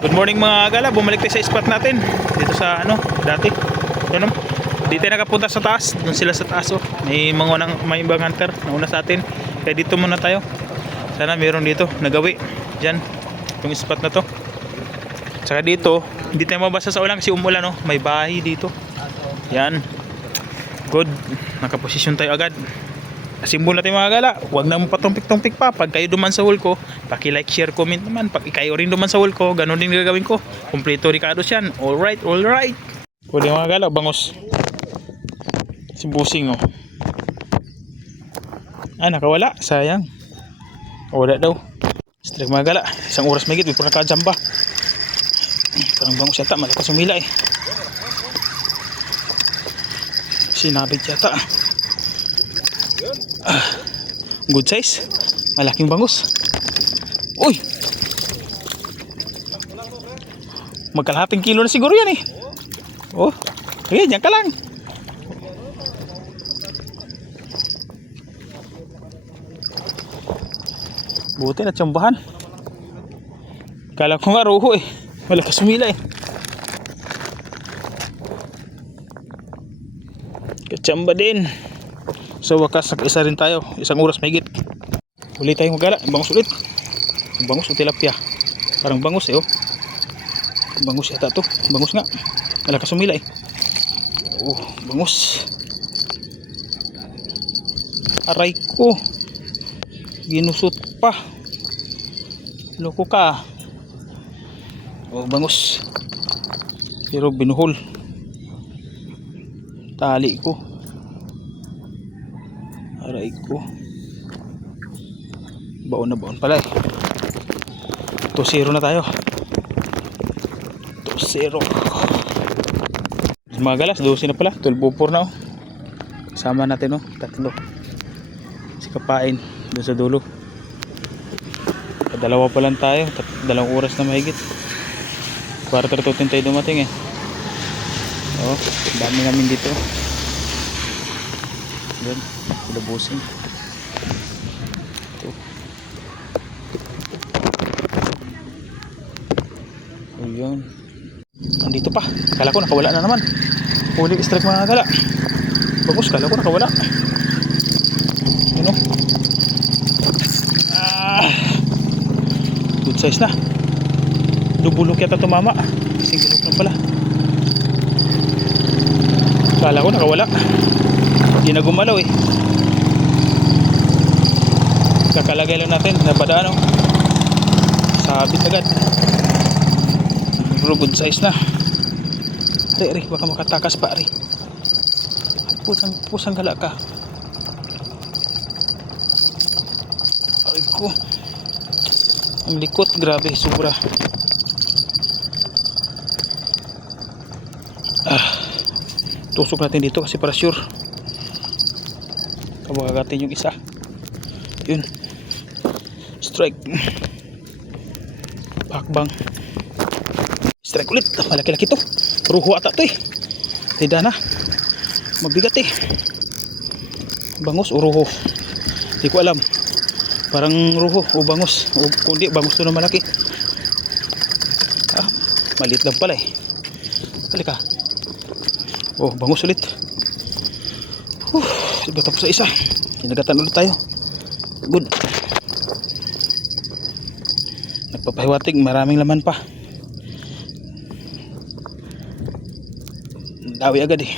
Good morning mga gala, bumalik tayo sa spot natin dito sa ano, dati. Yan, dito tayo nakapunta sa taas, doon sila sa taas oh. May ibang hunter nauna sa atin. Kaya dito muna tayo. Sana mayroon dito nagawi diyan, yung spot na to. Saka dito, hindi tayo mabasa sa ulan kasi umulan oh. May bahay dito. Yan. Good. Nakaposisyon tayo agad. Simbol natin mga gala, huwag na mo patumpik-tumpik pa. Pag kayo duman sa hole ko, paki-like, share, comment naman. Pag kayo rin duman sa hole ko, ganun din gagawin ko. Kompleto Ricardo yan. Alright, alright. Pwede mga gala, bangos. Si Busing oh. Nakawala, sayang. Wala daw. Strike mga gala, isang oras may git, may pura nakajamba. Parang bangos yata, malakas umila eh. Sinabit yata. Good size, malaking bangus. Uy, magkalahating kilo na siguro yan eh. Oh, okay, dyan ka lang. Buti na tsambahan. Kala ko nga ruho eh, malakas umila eh. Katsamba din. So wakas nag-isa rin tayo, isang oras may higit. Uli tayo magala, bangus ulit. Bangus o tilapia. Parang bangus eh oh. Bangus yata to, bangus nga. Malakas umila eh. Oh, bangus. Aray ko. Ginusot pa. Loko ka. Oh, bangus. Pero binuhol. Tali ko. Aray ko. Baon na baon pala eh. 2-0 na tayo. 2-0. Mga galas, 12 na pala. 12-4 na oh. Kasama natin oh, tatlo. Si Kapain doon sa dulo. Dalawa pa lang tayo. 2 oras na mahigit. Quarter to 10 tayo dumating eh. Oh, dami namin dito. Yan, Busing. Ito. Ayun. Andito pa. Kala ko nakawala na naman. Huli strike mga gala. Bagus, kala ko nakawala. Ano? Good size na. Dubulok yata tumama. Singgulok na pala. Kala ko nakawala. Hindi na gumalaw eh. Kakalagay lang natin, napadaan oh. Sabit agad. Pero good size na. Ari, baka makatakas pa ari. Pusang gala ka. Ay ko. Ang likot, grabe, sobra. Tusok natin dito kasi para sure. Kabagagatin yung isa. Yun. Strike. Bakbang. Strike ulit. Malaki-laki to. Ruho ata to eh. Tida na. Mabigat eh. Bangus o ruho. Hindi ko alam. Parang ruho o bangus. O kundi bangus to na malaki. Maliit lang pala eh. Halika. Oh, bangus ulit. Diba tapos sa isa. Kinagatan ulit tayo. Good. Nagpapahiwatig, maraming laman pa. Dawi agad eh.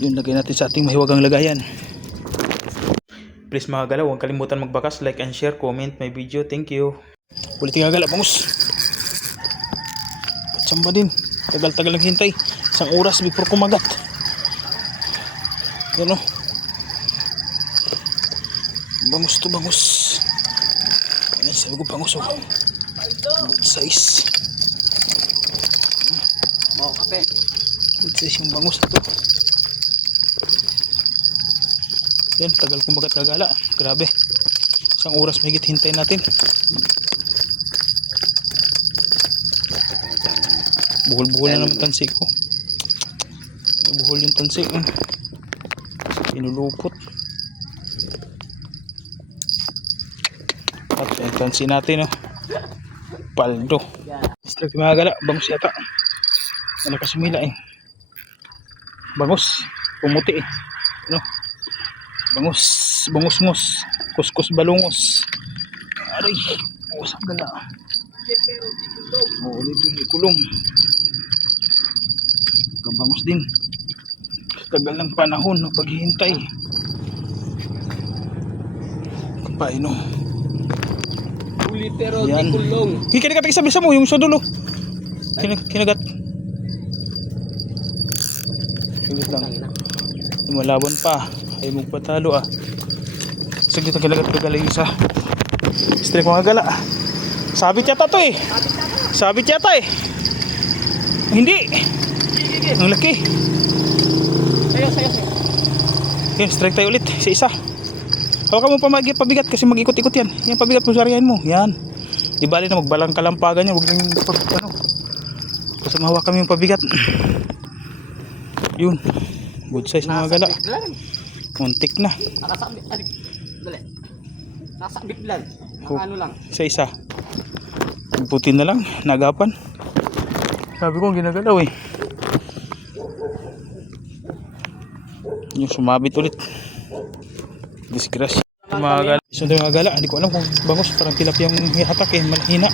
Yun, lagay natin sa ating mahiwagang lagayan. Please mga gala, huwag kalimutan magbakas, like and share, comment my video. Thank you. Ulit nga gala, bangus. Patsamba din. Tagal-tagal lang hintay. Isang oras before kumagat. Yan o. Bangus to bangus. Ayan, sabi ko bangus o. Good size. Good size yung bangus na to. Yan, tagal kumagat kagala. Grabe. Isang oras may hintay natin. Buhol-buhol na naman tansi ko. Buhol yung tansi. Sinulupot. At tansi natin oh. Paldo. Strike mga gala, bangus yata. Wala ka sumila eh. Bangus, pumuti eh. Ano? Bangus, bangus-ngus. Kuskus balungos. Aray, usap gala. Oo, dito yung kulong. Kabangus din. Tagal ng panahon ng paghihintay. Kapaino. Ulitero di Yan. kulong. Kinagat isa bisa mo yung sa dulo. Kinagat. Kinagat lang. Lumalaban pa. Ay magpatalo ah. Sige, kinagat yung isa. Strike mga gala. Sabit yata to eh. Sabit yata eh. Hindi. Ang laki. Sayos. Yan, strike tayo ulit sa isa. Hawakan mo pa pabigat kasi mag-ikot-ikot yan. Yan pabigat mo, sarihan mo. Yan. Di bali na magbalang kalampagan yan. Huwag nang ano. Basta mahawakan mo yung pabigat. Yun. Good size mga gala. Muntik na. Nakasabit. Dali. Nasabit lang. Ano lang. Sa isa. Putin na lang. Nagapan. Sabi ko ginagalaw eh. Yung sumabit ulit. Disgrasya. Mga gala. Sunod mga gala. Hindi ko alam kung bangus. Parang tilapia yung hatak eh. Malahina.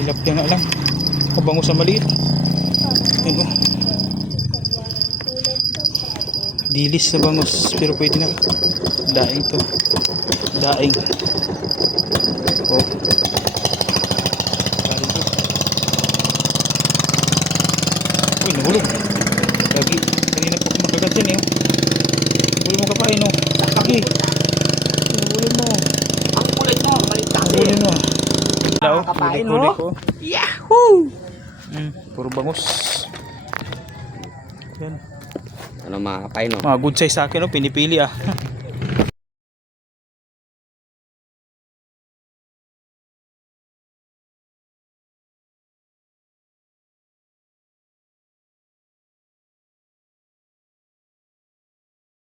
Tilapia nga lang. O bangus na maliit. Yun o. Dilis sa bangus. Pero pwede na. Daing to. Daing. Oh. Uy, nahulog. Lagi. Kanina pa kumakagat yan eh. Nahulog mo kapain o. Lagi. Nahulog mo. Ang kulit mo. Baliktasi. Nahulog mo. Daw. Kapain mo. Huli ko. Yahoo! Puro bangus. Yan. Ano mga kapain no? Mga good size sa akin o. Pinipili ah.